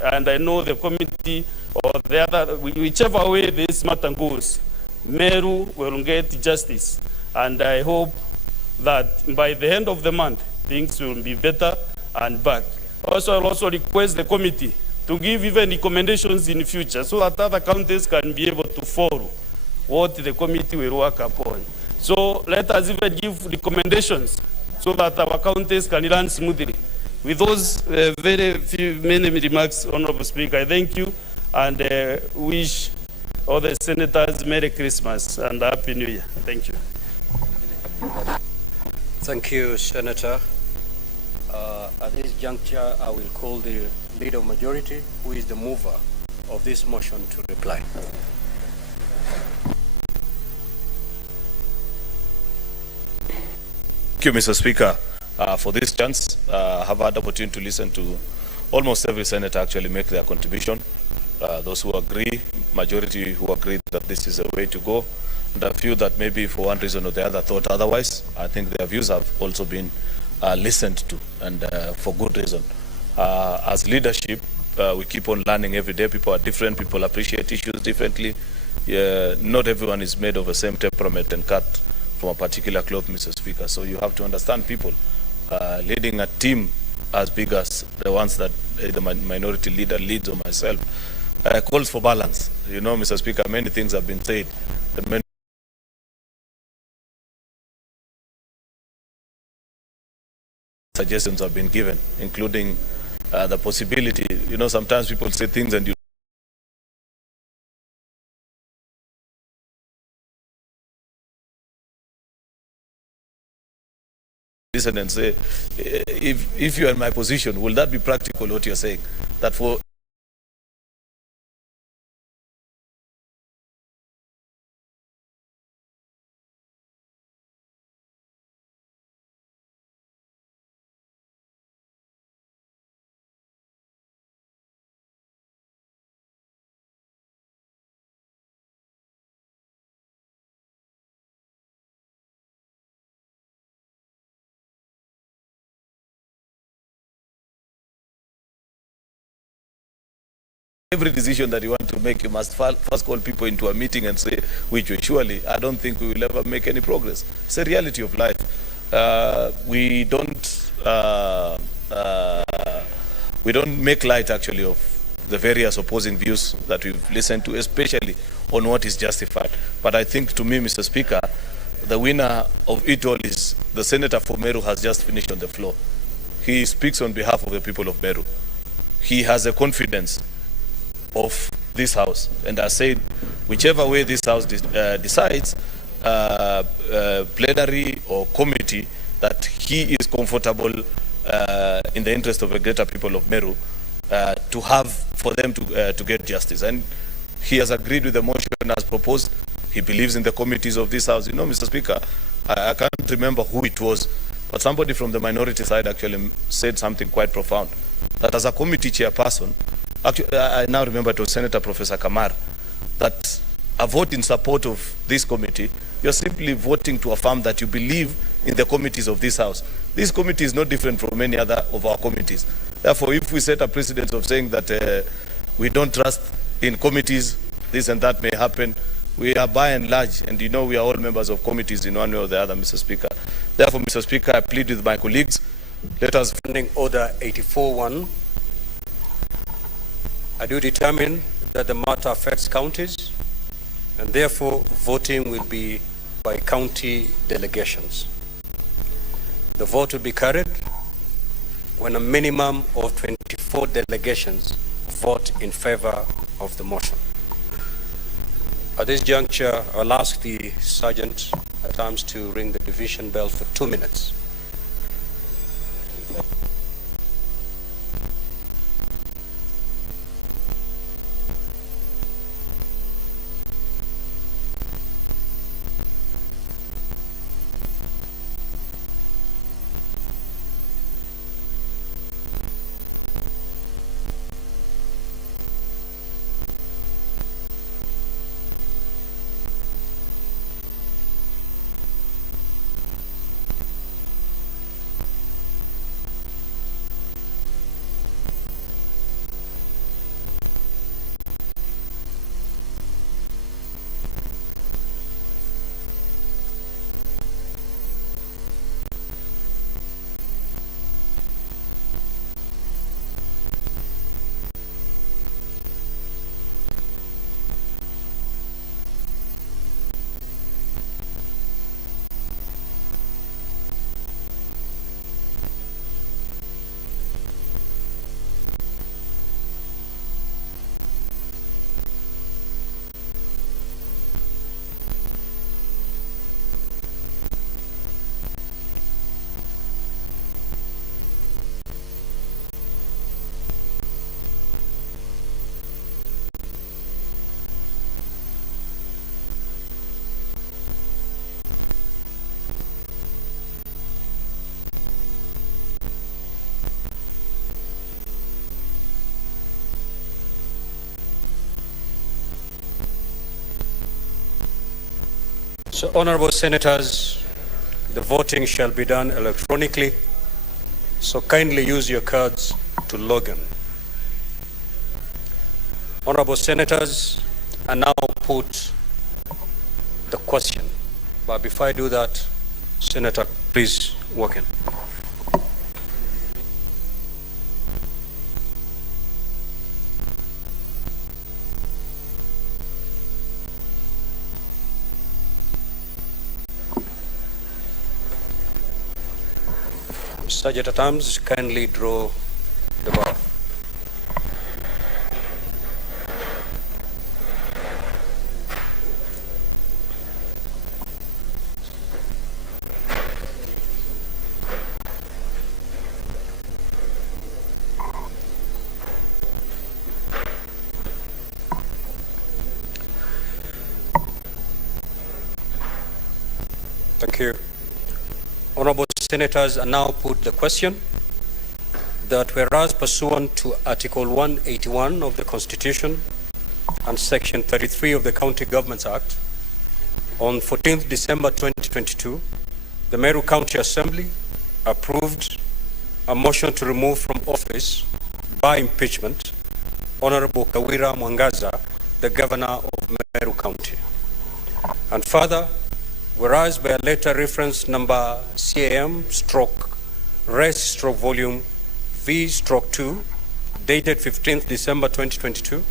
And I know the committee or the other, whichever way this matter goes, Meru will get justice. And I hope that by the end of the month, things will be better and back. Also, I'll also request the committee to give even recommendations in the future so that other counties can be able to follow what the committee will work upon. So let us even give recommendations so that our counties can run smoothly. With those many remarks, Honorable Speaker, I thank you and wish all the senators Merry Christmas and Happy New Year. Thank you. Thank you, Senator. At this juncture, I will call the Leader of Majority, who is the mover of this motion, to reply. Thank you, Mr. Speaker, for this chance. I have had the opportunity to listen to almost every senator actually make their contribution. Those who agree, majority who agree that this is a way to go, and a few that maybe for one reason or the other thought otherwise. I think their views have also been listened to, and for good reason. As leadership, we keep on learning every day. People are different, people appreciate issues differently. Not everyone is made of the same temperament and cut from a particular cloth, Mr. Speaker. So you have to understand people. Leading a team as big as the ones that the minority leader leads or myself calls for balance. You know, Mr. Speaker, many things have been said. Many suggestions have been given, including the possibility, you know, sometimes people say things and you listen and say, if you are in my position, will that be practical what you're saying? That for every decision that you want to make, you must first call people into a meeting and say which way. Surely, I don't think we will ever make any progress. It's a reality of life. We don't make light actually of the various opposing views that we've listened to, especially on what is justified. But I think, to me, Mr. Speaker, the winner of it all is the senator for Meru has just finished on the floor. He speaks on behalf of the people of Meru. He has a confidence of this House, and I said, whichever way this House decides, plenary or committee, that he is comfortable in the interest of the greater people of Meru to have for them to get justice. And he has agreed with the motion as proposed. He believes in the committees of this House. You know, Mr. Speaker, I can't remember who it was, but somebody from the minority side actually said something quite profound, that as a committee chairperson, actually, I now remember it was Senator Professor Kamar, that a vote in support of this committee, you're simply voting to affirm that you believe in the committees of this House. This committee is no different from any other of our committees. Therefore, if we set a precedent of saying that we don't trust in committees, this and that may happen, we are by and large, and you know we are all members of committees in one way or the other, Mr. Speaker. Therefore, Mr. Speaker, I plead with my colleagues, let us... Standing Order 84-1. I do determine that the matter affects counties, and therefore voting will be by county delegations. The vote will be carried when a minimum of 24 delegations vote in favor of the motion. At this juncture, I'll ask the Sergeant at Arms to ring the division bell for 2 minutes. So, honorable senators, the voting shall be done electronically. So kindly use your cards to log in. Honorable senators, I now put the question. But before I do that, Senator, please walk in. Sergeant at Arms, kindly draw the bar. Thank you. Honorable senators, I now put the question that whereas pursuant to Article 181 of the Constitution and Section 33 of the County Governments Act, on 14th December 2022, the Meru County Assembly approved a motion to remove from office by impeachment Honorable Kawira Mwangaza, the Governor of Meru County. And further, whereas by a letter reference number CAM/Res/Volume V/2, dated 15th December 2022,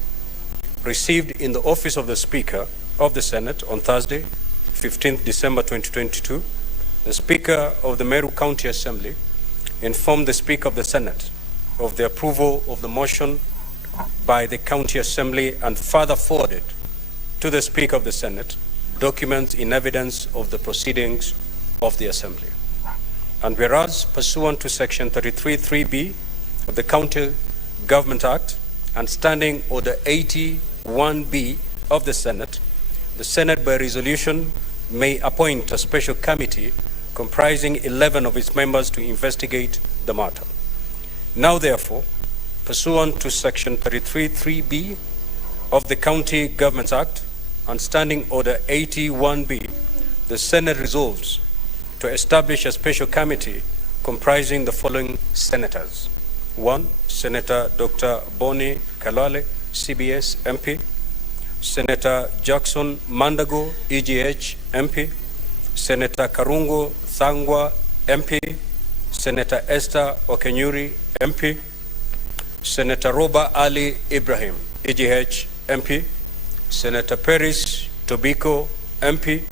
received in the office of the Speaker of the Senate on Thursday, 15th December 2022, the Speaker of the Meru County Assembly informed the Speaker of the Senate of the approval of the motion by the County Assembly and further forwarded to the Speaker of the Senate documents in evidence of the proceedings of the Assembly. And whereas, pursuant to Section 33(3)(b) of the County Government Act and Standing Order 81(b) of the Senate by resolution may appoint a special committee comprising 11 of its members to investigate the matter. Now, therefore, pursuant to Section 33(3)(b) of the County Government Act and Standing Order 81(b), the Senate resolves to establish a special committee comprising the following senators. 1. Senator Dr. Boni Kalale, CBS MP. Senator Jackson Mandago, EGH MP. Senator Karungo Thangwa, MP. Senator Esther Okenyuri, MP. Senator Roba Ali Ibrahim, EGH MP. Senator Peris Tobiko, MP.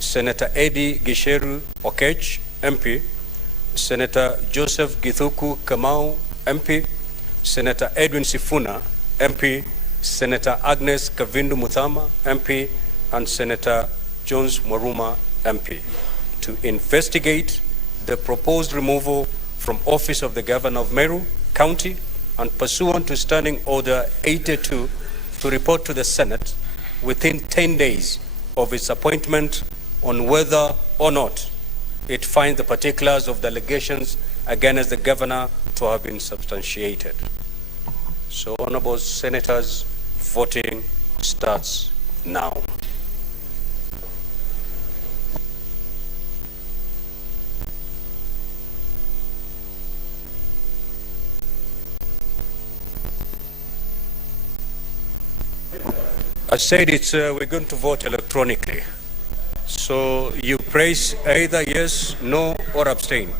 Senator Eddie Gisheru Okech, MP. Senator Joseph Githuku Kamau, MP. Senator Edwin Sifuna, MP. Senator Agnes Kavindu Muthama, MP. And Senator Jones Mwaruma, MP. To investigate the proposed removal from office of the Governor of Meru County and pursuant to Standing Order 82 to report to the Senate within 10 days of its appointment on whether or not it finds the particulars of the allegations against the governor to have been substantiated. So, honorable senators, voting starts now. I said we're going to vote electronically. So you press either yes, no, or abstain.